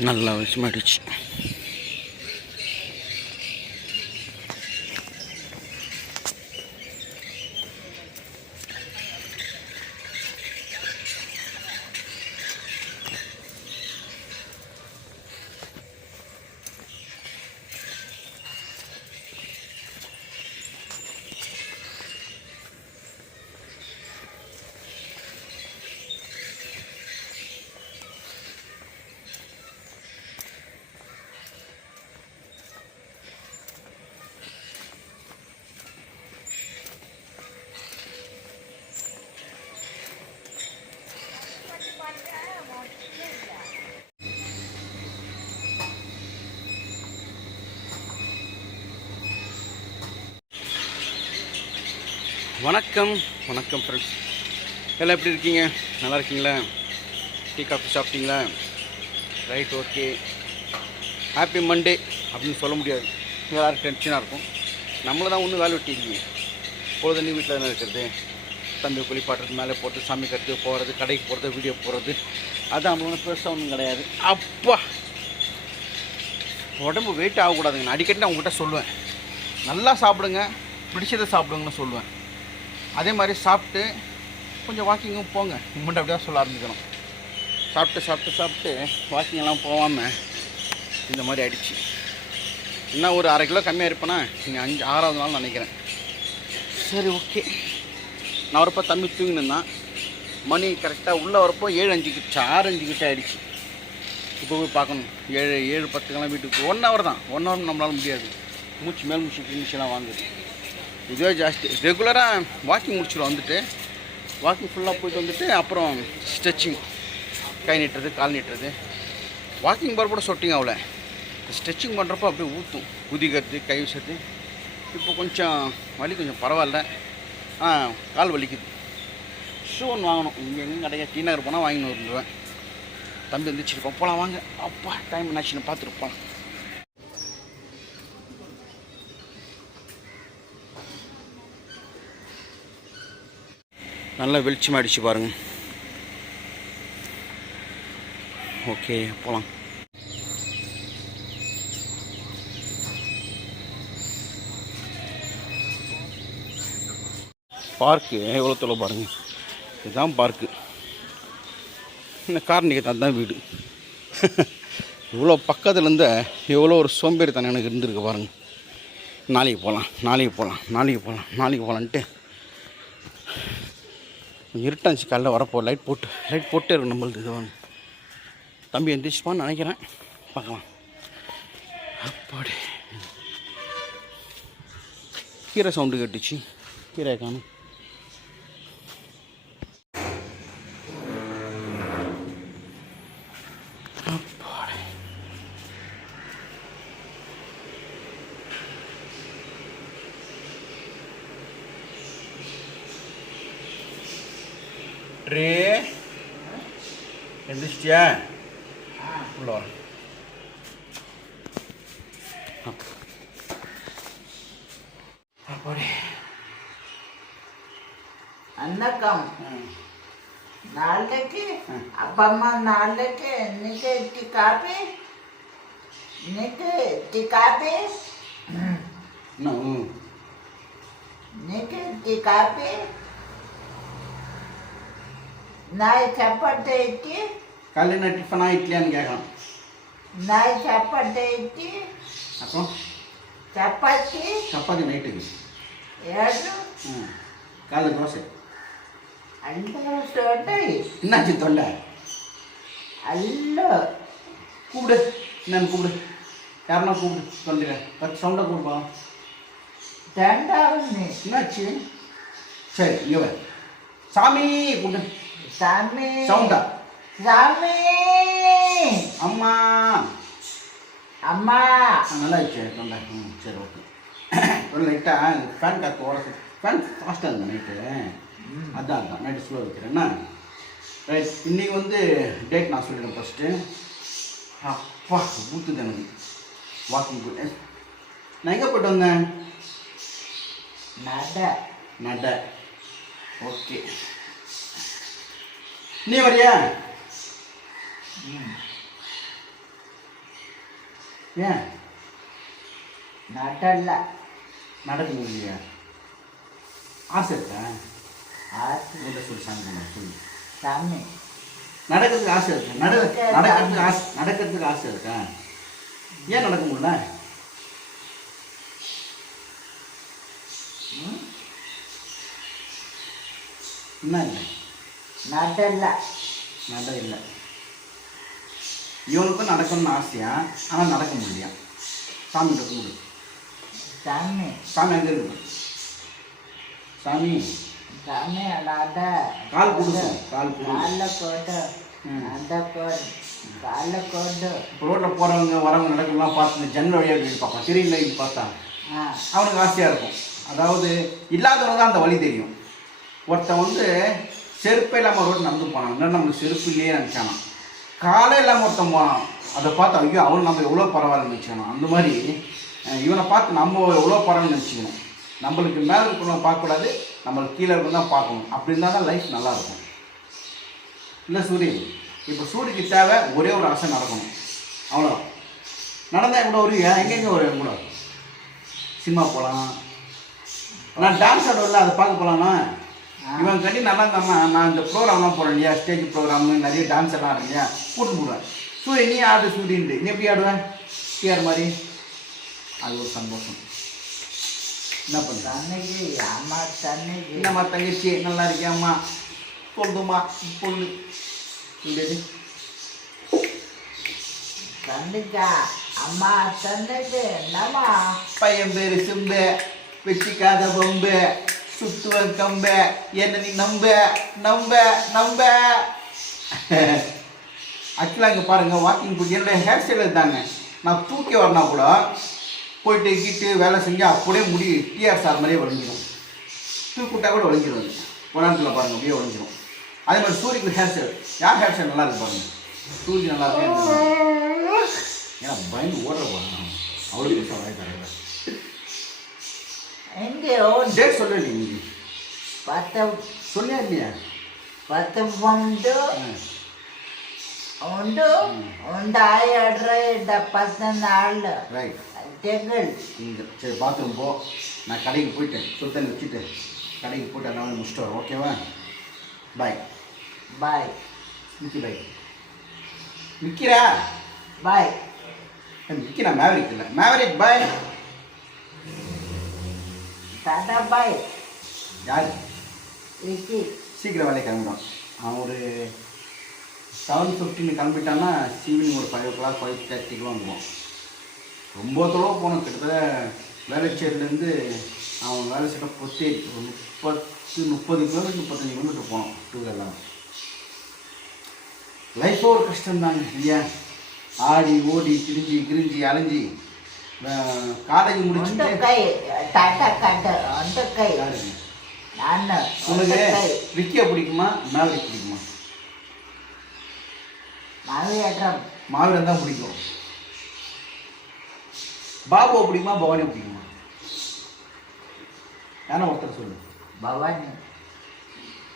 நல்லா விஷமாயிடுச்சு வணக்கம் வணக்கம் ஃப்ரெண்ட்ஸ் எல்லாம் எப்படி இருக்கீங்க? நல்லா இருக்கீங்களா? டீ காஃபி சாப்பிட்டீங்களா? Right okay. ஹாப்பி மண்டே அப்படின்னு சொல்ல முடியாது. எல்லாரும் டென்ஷனாக இருக்கும். நம்மளை தான் ஒன்றும் வேலை வெட்டிருக்கீங்க. நீ வீட்டில் தானே இருக்கிறது? தம்பி குளிப்பாட்டுறது மேலே போட்டு சாமி கட்டு போகிறது கடைக்கு போகிறது வீடியோ போகிறது அது நம்மளோட பெருசாக ஒன்றும் கிடையாது. அப்பா! உடம்பு வெயிட் ஆகக்கூடாதுங்க. நான் அடிக்கடி நான் உங்கள்கிட்ட சொல்லுவேன். நல்லா சாப்பிடுங்க. பிடிச்சதை சாப்பிடுங்கன்னு சொல்லுவேன். அதே மாதிரி சாப்பிட்டு கொஞ்சம் வாக்கிங்கும் போங்க. மட்டும் அப்படியே சொல்ல ஆரம்பிக்கணும். சாப்பிட்டு சாப்பிட்டு சாப்பிட்டு வாக்கிங் எல்லாம் போகாமல் இந்த மாதிரி ஆயிடுச்சு. இன்னும் ஒரு அரை கிலோ கம்மியாக இருப்பேனா? நீங்கள் அஞ்சு ஆறாவது நாள் நினைக்கிறேன். சரி ஓகே நான் வரப்போ தம்பி தூங்கினேன்னா மணி கரெக்டாக உள்ளே வரப்போ ஏழு அஞ்சு கிட்ட ஆறு அஞ்சு கிட்ட ஆயிடுச்சு. இப்போ போய் பார்க்கணும். ஏழு ஏழு பத்துக்கெல்லாம் வீட்டுக்கு ஒன் ஹவர் தான். ஒன் ஹவர் நம்மளால் முடியாது. மூச்சு மேல் மூச்சு கிழிச்செல்லாம் வாங்குது இதுவே ஜாஸ்தி. ரெகுலராக வாக்கிங் முடிச்சிடும் வந்துட்டு. வாக்கிங் ஃபுல்லாக போயிட்டு வந்துட்டு அப்புறம் ஸ்ட்ரெச்சிங் கை நீட்டுறது கால் நீட்டுறது. வாக்கிங் போகிற கூட சொட்டிங் ஆகல. ஸ்ட்ரெச்சிங் பண்ணுறப்போ அப்படியே ஊற்றும் குதிக்கிறது கை வச்சுறது இப்போ கொஞ்சம் வலி கொஞ்சம் பரவாயில்ல. ஆ கால் வலிக்குது. ஷூ ஒன்று வாங்கணும். இங்கே எங்கே கிடையாது. டி நகர் போனால் வாங்கின்னு வந்துடுவேன் தம்பி வந்துச்சிருக்கோம் போகலாம் வாங்க. அப்பா டைம் என்னாச்சுன்னு பார்த்துருப்போம் நல்லா வெளிச்சமாயிடுச்சு பாருங்கள் ஓகே போகலாம் பார்க்கு எவ்வளோ தொலை பாருங்கள் இதுதான் பார்க்கு. இந்த காரணிக்கு தான் வீடு. இவ்வளோ பக்கத்துலேருந்து எவ்வளோ ஒரு சோம்பேறித்தனம் எனக்கு இருந்திருக்கு பாருங்க. நாளைக்கு போகலாம் நாளைக்கு போகலாம் நாளைக்கு போகலாம் நாளைக்கு போகலான்ட்டு இருட்டாச்சு காலைல வரப்போ. லைட் போட்டு லைட் போட்டே இருக்கும் நம்மளுக்கு இது வாங்க தம்பி எந்திரிச்சுப்பான்னு நினைக்கிறேன். பார்க்கலாம். அப்படி. கீரை சவுண்டு கேட்டுச்சு. கீரை காணும். ட்ரே எந்திரிச்சிட்டியா? உள்ள வர அப்பாடி வணக்கம். நாளைக்கு அப்பா அம்மா நாளைக்கு இன்னைக்கு டீ காபி? இன்னைக்கு டீ காபி? இன்னும் இன்னைக்கு சப்பாத்தி இட்லி காலையில் என்ன டிஃபனா இட்லியான்னு கேட்கலாம் நாய் சப்பாத்தி இட்லி அப்புறம் சப்பாத்தி சப்பாத்தி நைட்டுக்கு ஏழு ம் காலைல தோசை அல்ல சோட்டை என்னாச்சு தொண்டை அல்ல கூப்பிடு என்னன்னு கூப்பிடு யாருன்னா கூப்பிடு தொண்டையில பத்து சவுண்டை கூப்பிடுப்பா ரெண்டாவது என்னாச்சு சரி இங்கே சாமி கூப்பிடு சாமி. சவுண்டா. சாமி. அம்மா. அம்மா. நல்லா தொண்டை ம் சரி ஓகே. ஒரு லைட்டாக ஃபேன் காற்று ஓட ஃபேன் ஃபாஸ்ட்டாக இருந்தேன் நைட்டு அதான் அதான். நைட்டு ஸ்லோ வைக்கிறேன்னா ரைட் இன்னைக்கு வந்து டேட் நான் சொல்லிடுறேன் ஃபஸ்ட்டு அப்பா ஊற்றுது எனக்கு. வாக்கிங் போயிட்டு நான் எங்கே போயிட்டு வந்தேன்? நட. நட. ஓகே. நீ வரியா? ஏன்? நடல நடக்க முடியலையா ஆசை இருக்கா? சொல்லி சாமி சொல்லு. சாமி. நடக்கிறதுக்கு ஆசை இருக்கு? நட நடக்கிறதுக்கு ஆசை நடக்கிறதுக்கு ஆசை இருக்கா? ஏன் நடக்க முடியல? என்ன இல்லை நடல. நட இல்லை இவனுக்கும் நடக்கணும்னு ஆசையா? ஆனால் நடக்க முடியலையா சாமி கும்பிடு. சாமி. சாமி அங்கே இருக்கு. சாமி. சாமி நட கால் கொடு கால் கொடு. கால கோடு ம். நட கோடு கால கோடு ரோட்டில் போகிறவங்க வரவங்க நடக்கலாம் பார்த்து இந்த ஜன்னல் வழியாக இப்படி பார்ப்பான் தெரியல இப்படி பார்த்தா. அவனுக்கு ஆசையாக இருக்கும். அதாவது இல்லாதவங்க தான் அந்த வழி தெரியும். ஒருத்தன் வந்து செருப்பே இல்லாமல் ரோட்டு நடந்து போனான். இன்னும் நம்மளுக்கு செருப்பு இல்லையே நினச்சானா காலே இல்லாமல் ஒருத்தன் போனான். அதை பார்த்து ஐயோ அவன் நம்ம எவ்வளோ பரவாயில்ல நினச்சிக்கணும் அந்த மாதிரி இவனை பார்த்து நம்ம எவ்வளோ பரவாயில்ல நினச்சிக்கணும். நம்மளுக்கு மேலே இருக்கிறவங்க பார்க்கக்கூடாது நம்மளுக்கு கீழே இருக்கணும் தான் பார்க்கணும். அப்படி இருந்தால் தான் லைஃப் நல்லாயிருக்கும். இல்லை சூரியன் இப்போ சூரியக்கு தேவை ஒரே ஒரு ஆசை நடக்கணும். அவ்வளோ நடந்தால் கூட ஒரு எங்கெங்கே வருவேன் கூட சினிமா போகலாம் நான் டான்ஸ் ஆடுவேன்ல அதை பார்க்க போகலான்னா இவன் கட்டி நல்லா இருந்தாமா நான் இந்த ப்ரோக்ராம்லாம் போகிறேன் இல்லையா? ஸ்டேஜ் ப்ரோக்ராம் நிறைய டான்ஸ் எல்லாம் ஆடுறேன் இல்லையா? கூட்டு போடுவேன். சூரியன் நீ ஆடு சூரியன்ட்டு நீ எப்படி ஆடுவேன் டிஆர் மாதிரி. அது ஒரு சந்தோஷம். என்ன பண்ணுற அம்மா தண்ணிக்கு என்னம்மா தங்கச்சி? நல்லா இருக்கியாம்மா சொல்லுமா பொண்ணு. சொல்லுது தண்ணிக்கா அம்மா தண்ணிக்கு என்னம்மா? பையன் பேரு சிம்பு. வச்சுக்காத பொம்பு. சுத்துவன் கம்ப. என்ன நீ நம்ப நம்ப நம்ப. ஆக்சுவலாக இங்கே பாருங்கள் வாக்கிங் போய் என்னுடைய ஹேர் ஸ்டைல் தாங்க நான் தூக்கி வரனா கூட போயிட்டு கிட்டு வேலை செஞ்சு அப்படியே முடி டிஆர் சார் மாதிரியே வளைஞ்சிடும் தூக்கி விட்டா கூட வளைஞ்சிடும் அது. உடம்புல பாருங்கள் அப்படியே வளைஞ்சிடும் அதே மாதிரி சூரியக்கு ஹேர் ஸ்டைல் யார் ஹேர் ஸ்டைல் நல்லா இருக்கு பாருங்க. சூரிய நல்லா இருக்கு. ஏன்னா பயந்து ஓடுற போகிறான் அவ்வளோ பெருசாக வாய்க்கார எங்கேயோ டேட் சொல்ல நீ பத்த சொன்னியா இல்லையா? பத்தொம்பது ഉണ്ട് ഉണ്ടായി ഇടറ പത്തൊന്ന് ആള് തെങ്ങൾ சரி பாத்ரூம் போ. நான் கடைக்கு போயிட்டேன். சுத்தன் வச்சுட்டு கடைக்கு போயிட்டு நான் முடிச்சுட்டு வரேன். ஓகேவா பாய் பாய் விக்கி பாய் விக்கிறா பாய் விக்கி நான் மேவரிக் இல்லை. மேவரிக் பாய் தாத்தாப்பாய் யார்? விக்கி. சீக்கிரம் வேலையை கிளம்பிடும் அவன் ஒரு செவன் ஃபிஃப்டின் கிளம்பிட்டான்னா ஈவினிங் ஒரு ஃபைவ் ஓ கிளாக் ஃபைவ் தேர்ட்டிக்கு வந்துடுவோம் ரொம்ப தொலைவு போனோம் கிட்டத்தட்ட வேலை வேலைச்சேரிலேருந்து அவன் வேலை செய்யற பொத்தி ஒரு முப்பத்து முப்பது கிலோமீட்டர் முப்பத்தஞ்சு கிலோமீட்டர் போனோம் டூ வீலர்லாம் லைஃபோ ஒரு கஷ்டம் இல்லையா? ஆடி ஓடி திரிஞ்சு கிரிஞ்சி அலைஞ்சி. காலேஜ் முடிச்சு கை டாட்டா கட்ட அந்த கை நான் உனக்கு விக்கிய பிடிக்குமா? மேவரிக் பிடிக்குமா? மாவீரம் மாவீரம் தான் பிடிக்கும். பாபுவை பிடிக்குமா? பவானி பிடிக்குமா? ஏன்னா ஒருத்தர் சொல்லு. பவானி.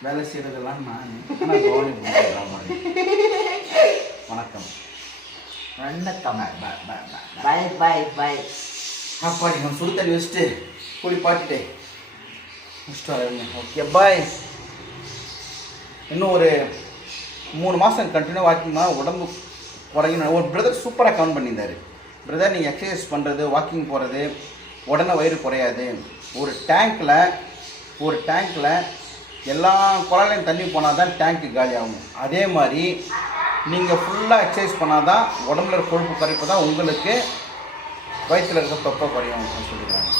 வேலை செய்யறதெல்லாம் நான். பவானி பிடிக்கிறேன் தண்டக்கம் பாய் பாய் பாய் சுடு தண்ணி வச்சுட்டு கூடி பாட்டுட்டு. முடிச்சுட்டு ஓகே பாய் இன்னும் ஒரு மூணு மாதம் கண்டினியூ வாக்கிங்னா உடம்பு குறையணும் ஒரு பிரதர் சூப்பராக கவுண்ட் பண்ணியிருந்தாரு. பிரதர் நீங்கள் எக்ஸசைஸ் பண்ணுறது வாக்கிங் போகிறது உடனே வயிறு குறையாது. ஒரு டேங்க்கில் ஒரு டேங்க்கில் எல்லா குழாயிலையும் தண்ணி போனால் தான் டேங்க்கு காலி ஆகும். அதே மாதிரி நீங்கள் ஃபுல்லாக எக்ஸசைஸ் பண்ணால் தான் உடம்புல கொழுப்பு குறைப்பு தான் உங்களுக்கு வயிற்றில் இருக்க தொப்பை குறையும் அப்படின்னு சொல்லிடுறாங்க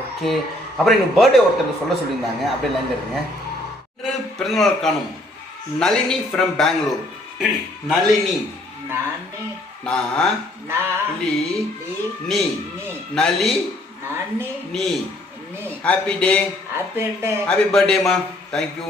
ஓகே அப்புறம் எங்கள் பர்த்டே ஒருத்தர் சொல்ல சொல்லியிருந்தாங்க. அப்படியே லைன் இருங்க. இன்று பிறந்தநாள் காணும். நளினி ஃப்ரம் பெங்களூர் நளினி. நளி. நீ. Happy day happy day happy பர்த்டேமா thank you